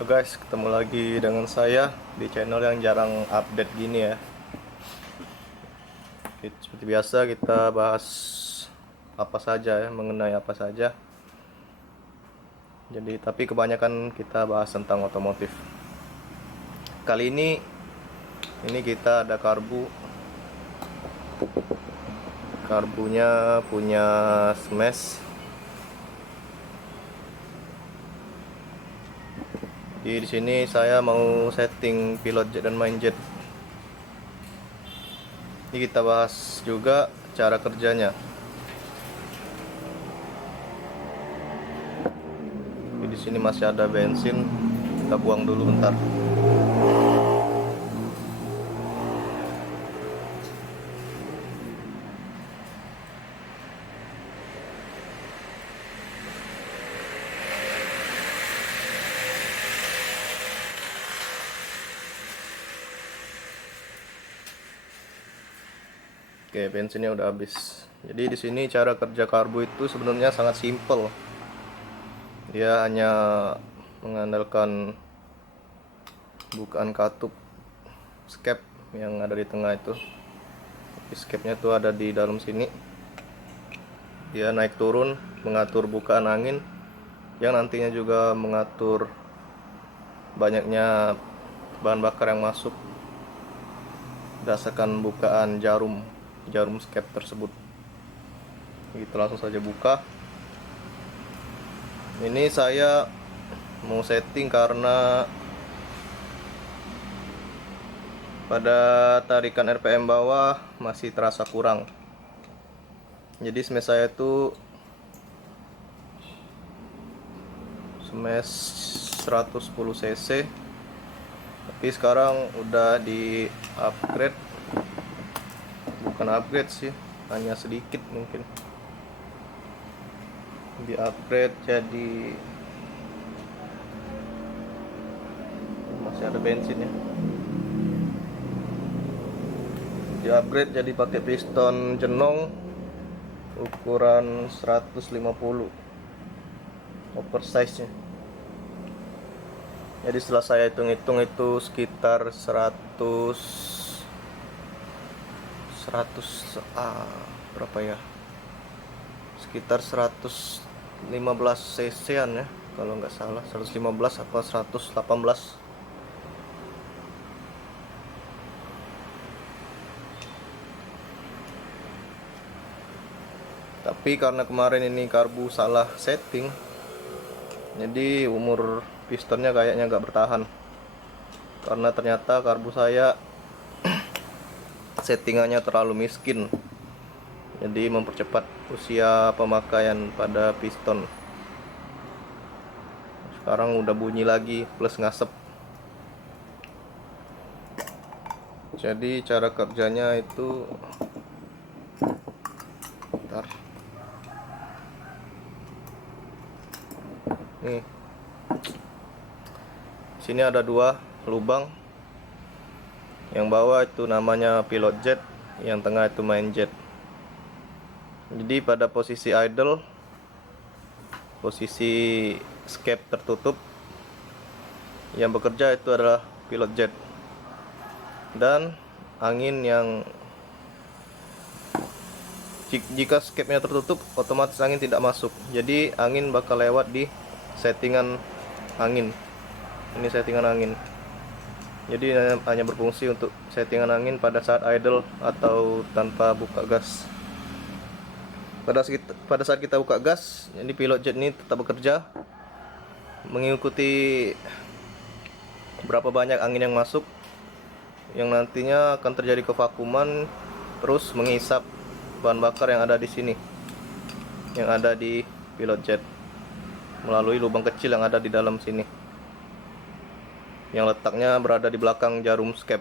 Halo guys, ketemu lagi dengan saya di channel yang jarang update gini ya. Seperti biasa kita bahas apa saja ya, mengenai apa saja. Tapi kebanyakan kita bahas tentang otomotif. Kali ini kita ada karbunya punya Smash. Di sini saya mau setting pilot jet dan main jet. Ini kita bahas juga cara kerjanya. Di sini masih ada bensin, kita buang dulu bentar. Oke, bensinnya udah habis. Jadi di sini cara kerja karbu itu sebenarnya sangat simpel. Dia hanya mengandalkan bukaan katup skep yang ada di tengah itu. Skepnya tuh ada di dalam sini. Dia naik turun mengatur bukaan angin yang nantinya juga mengatur banyaknya bahan bakar yang masuk berdasarkan bukaan jarum skep tersebut. Kita langsung saja buka. Ini saya mau setting karena pada tarikan RPM bawah masih terasa kurang. Jadi smash saya itu smash 110 cc, tapi sekarang udah di upgrade. Bukan upgrade sih, hanya sedikit mungkin. Di upgrade jadi masih ada bensinnya. Di upgrade jadi pakai piston jenong ukuran 150 oversize nya. Jadi setelah saya hitung-hitung itu sekitar 100 berapa ya, sekitar 115 cc-an ya kalau nggak salah, 115 atau 118. Tapi karena kemarin ini karbu salah setting, jadi umur pistonnya kayaknya nggak bertahan. Karena ternyata karbu saya settingannya terlalu miskin, jadi mempercepat usia pemakaian pada piston. Sekarang udah bunyi lagi plus ngasep. Jadi cara kerjanya itu bentar. Nih, sini ada dua lubang. Yang bawah itu namanya pilot jet, yang tengah itu main jet. Jadi pada posisi idle, posisi skep tertutup, yang bekerja itu adalah pilot jet. Dan angin yang jika skepnya tertutup, otomatis angin tidak masuk. Jadi angin bakal lewat di settingan angin. Ini settingan angin. Jadi hanya berfungsi untuk settingan angin pada saat idle atau tanpa buka gas. Pada saat kita buka gas, ini pilot jet ini tetap bekerja mengikuti berapa banyak angin yang masuk, yang nantinya akan terjadi kevakuman, terus menghisap bahan bakar yang ada di sini, yang ada di pilot jet melalui lubang kecil yang ada di dalam sini, yang letaknya berada di belakang jarum skep,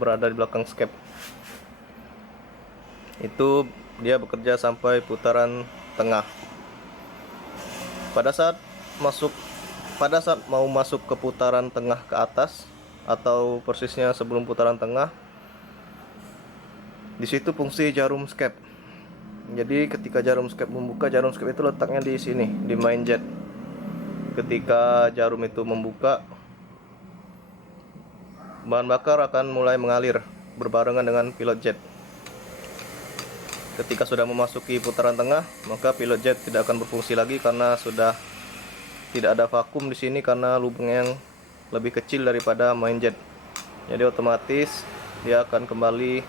berada di belakang skep. Itu dia bekerja sampai putaran tengah. Pada saat mau masuk ke putaran tengah ke atas, atau persisnya sebelum putaran tengah, di situ fungsi jarum skep. Jadi ketika jarum skep membuka, jarum skep itu letaknya di sini, di main jet. ketika jarum itu membuka, bahan bakar akan mulai mengalir berbarengan dengan pilot jet. Ketika sudah memasuki putaran tengah, maka pilot jet tidak akan berfungsi lagi karena sudah tidak ada vakum di sini karena lubang yang lebih kecil daripada main jet. Jadi otomatis dia akan kembali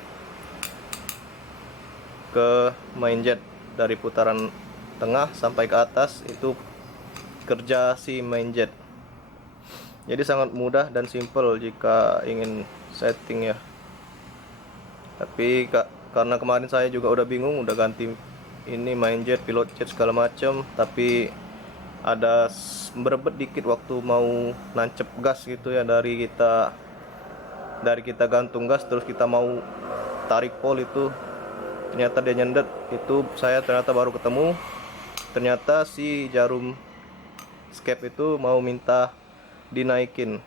ke main jet. Dari putaran tengah sampai ke atas itu kerja si main jet. Jadi sangat mudah dan simple jika ingin setting ya. Tapi karena kemarin saya juga udah bingung, udah ganti ini main jet, pilot jet segala macam, tapi ada berebet dikit waktu mau nancep gas gitu ya, dari kita gantung gas terus kita mau tarik pol itu ternyata dia nyendet. Itu saya ternyata baru ketemu, ternyata si jarum skep itu mau minta dinaikin.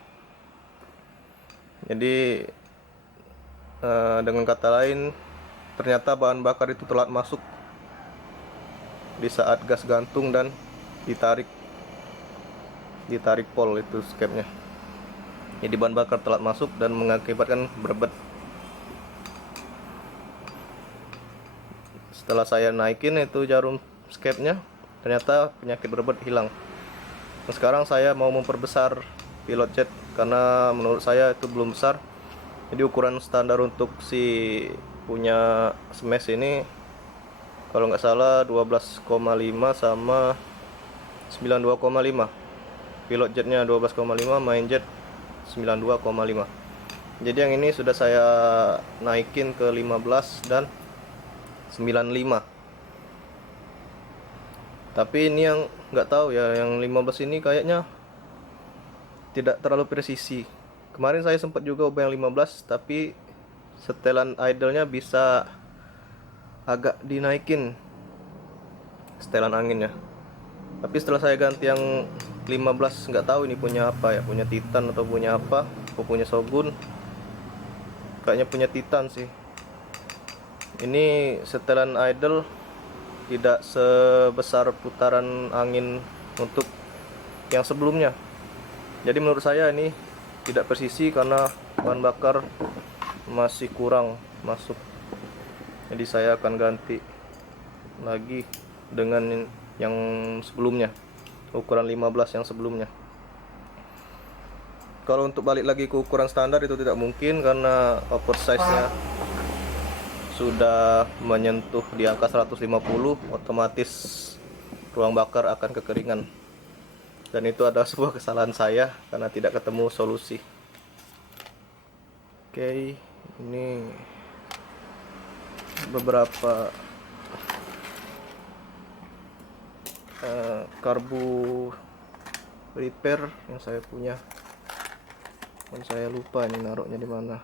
Jadi dengan kata lain, ternyata bahan bakar itu telat masuk di saat gas gantung dan ditarik pol itu skepnya. Jadi bahan bakar telat masuk dan mengakibatkan berebet. Setelah saya naikin itu jarum skepnya, ternyata penyakit berebet hilang. Nah, sekarang saya mau memperbesar pilot jet karena menurut saya itu belum besar. Jadi ukuran standar untuk si punya smash ini kalau nggak salah 12,5 sama 92,5. Pilot jetnya 12,5, main jet 92,5. Jadi yang ini sudah saya naikin ke 15 dan 95. Tapi ini yang nggak tahu ya, yang 15 ini kayaknya tidak terlalu presisi. Kemarin saya sempat juga ubah yang 15, tapi setelan idle-nya bisa agak dinaikin setelan anginnya. Tapi setelah saya ganti yang 15, nggak tahu ini punya apa ya, punya Titan atau punya apa, atau punya Shogun. Kayaknya punya Titan sih. Ini setelan idle tidak sebesar putaran angin untuk yang sebelumnya. Jadi menurut saya ini tidak presisi karena bahan bakar masih kurang masuk. Jadi saya akan ganti lagi dengan yang sebelumnya, ukuran 15 yang sebelumnya. Kalau untuk balik lagi ke ukuran standar itu tidak mungkin karena oversize-nya sudah menyentuh di angka 150, otomatis ruang bakar akan kekeringan. Dan itu adalah sebuah kesalahan saya karena tidak ketemu solusi. Oke, ini beberapa karbu repair yang saya punya. Dan saya lupa ini naruhnya di mana.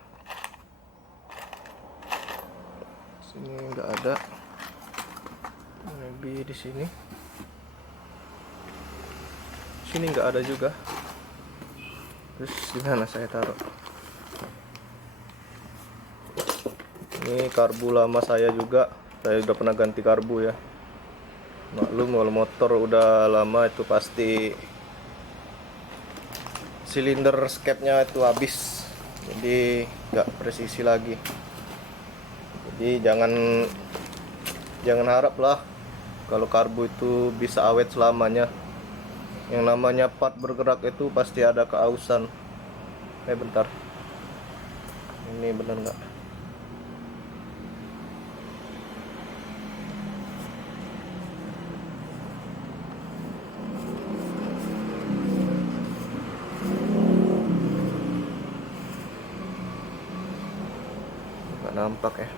Sini nggak ada. Maybe di sini. Sini nggak ada juga. Terus di mana saya taruh? Ini karbu lama saya juga. Saya udah pernah ganti karbu ya. Maklum kalau motor udah lama itu pasti silinder skepnya itu habis. Jadi nggak presisi lagi. Jadi jangan harap lah kalau karbu itu bisa awet selamanya. Yang namanya part bergerak itu pasti ada keausan. Bentar. Ini benar nggak? Nggak nampak ya.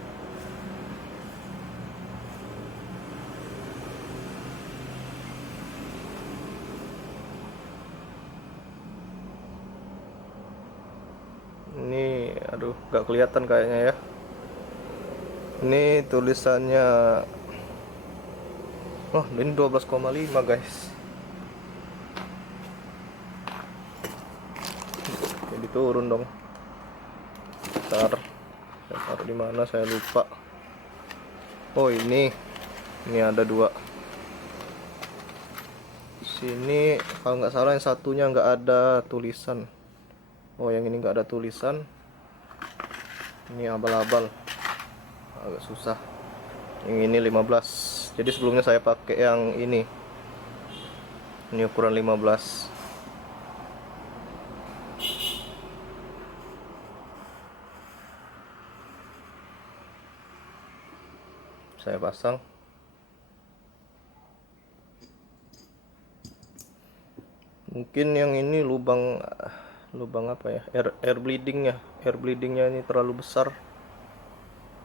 Ini aduh gak kelihatan kayaknya ya. Ini tulisannya, oh ini 12,5 guys. Jadi turun dong. Bentar, saya taruh di mana saya lupa. Oh ini ada dua. Sini kalau nggak salah yang satunya nggak ada tulisan. Oh, yang ini nggak ada tulisan. Ini abal-abal, agak susah. Yang ini 15. Jadi sebelumnya saya pakai yang ini ukuran 15. Saya pasang. Mungkin yang ini lubang apa ya, air bleedingnya ini terlalu besar,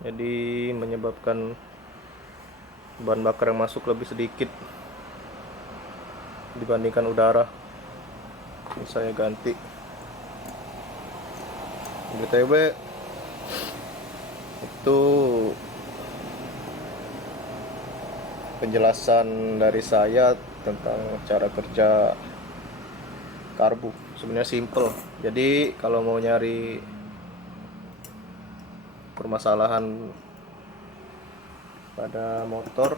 jadi menyebabkan bahan bakar yang masuk lebih sedikit dibandingkan udara. Ini saya ganti. BTW itu penjelasan dari saya tentang cara kerja karbu. Sebenarnya simple. Jadi kalau mau nyari permasalahan pada motor,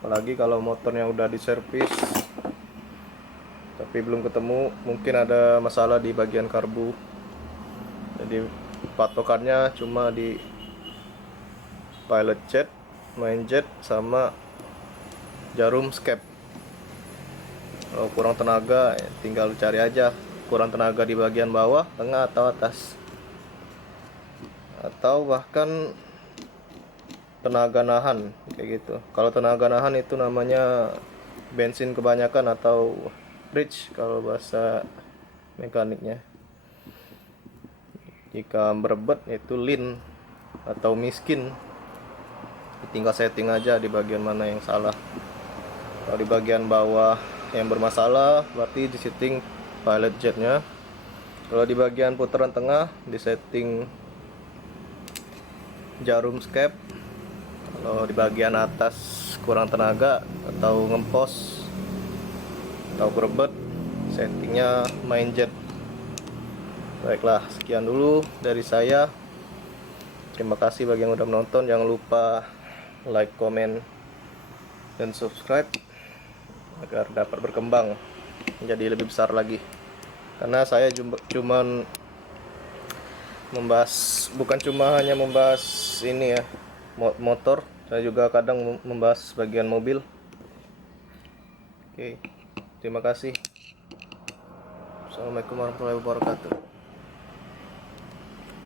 apalagi kalau motornya udah diservis tapi belum ketemu, mungkin ada masalah di bagian karbu. Jadi patokannya cuma di pilot jet, main jet, sama jarum skep. Kalau kurang tenaga, tinggal cari aja kurang tenaga di bagian bawah, tengah, atau atas, atau bahkan tenaga nahan kayak gitu. Kalau tenaga nahan itu namanya bensin kebanyakan atau rich kalau bahasa mekaniknya. Jika berebet itu lean atau miskin. Tinggal setting aja di bagian mana yang salah. Kalau di bagian bawah yang bermasalah, berarti di setting pilot jetnya. Kalau di bagian putaran tengah, di setting jarum skep. Kalau di bagian atas kurang tenaga atau ngempos atau berebet, settingnya main jet. Baiklah, sekian dulu dari saya. Terima kasih bagi yang udah menonton. Jangan lupa like, comment, dan subscribe agar dapat berkembang menjadi lebih besar lagi. Karena saya cuman membahas, bukan cuma hanya membahas ini ya, motor, saya juga kadang membahas bagian mobil. Oke, terima kasih. Assalamualaikum warahmatullahi wabarakatuh.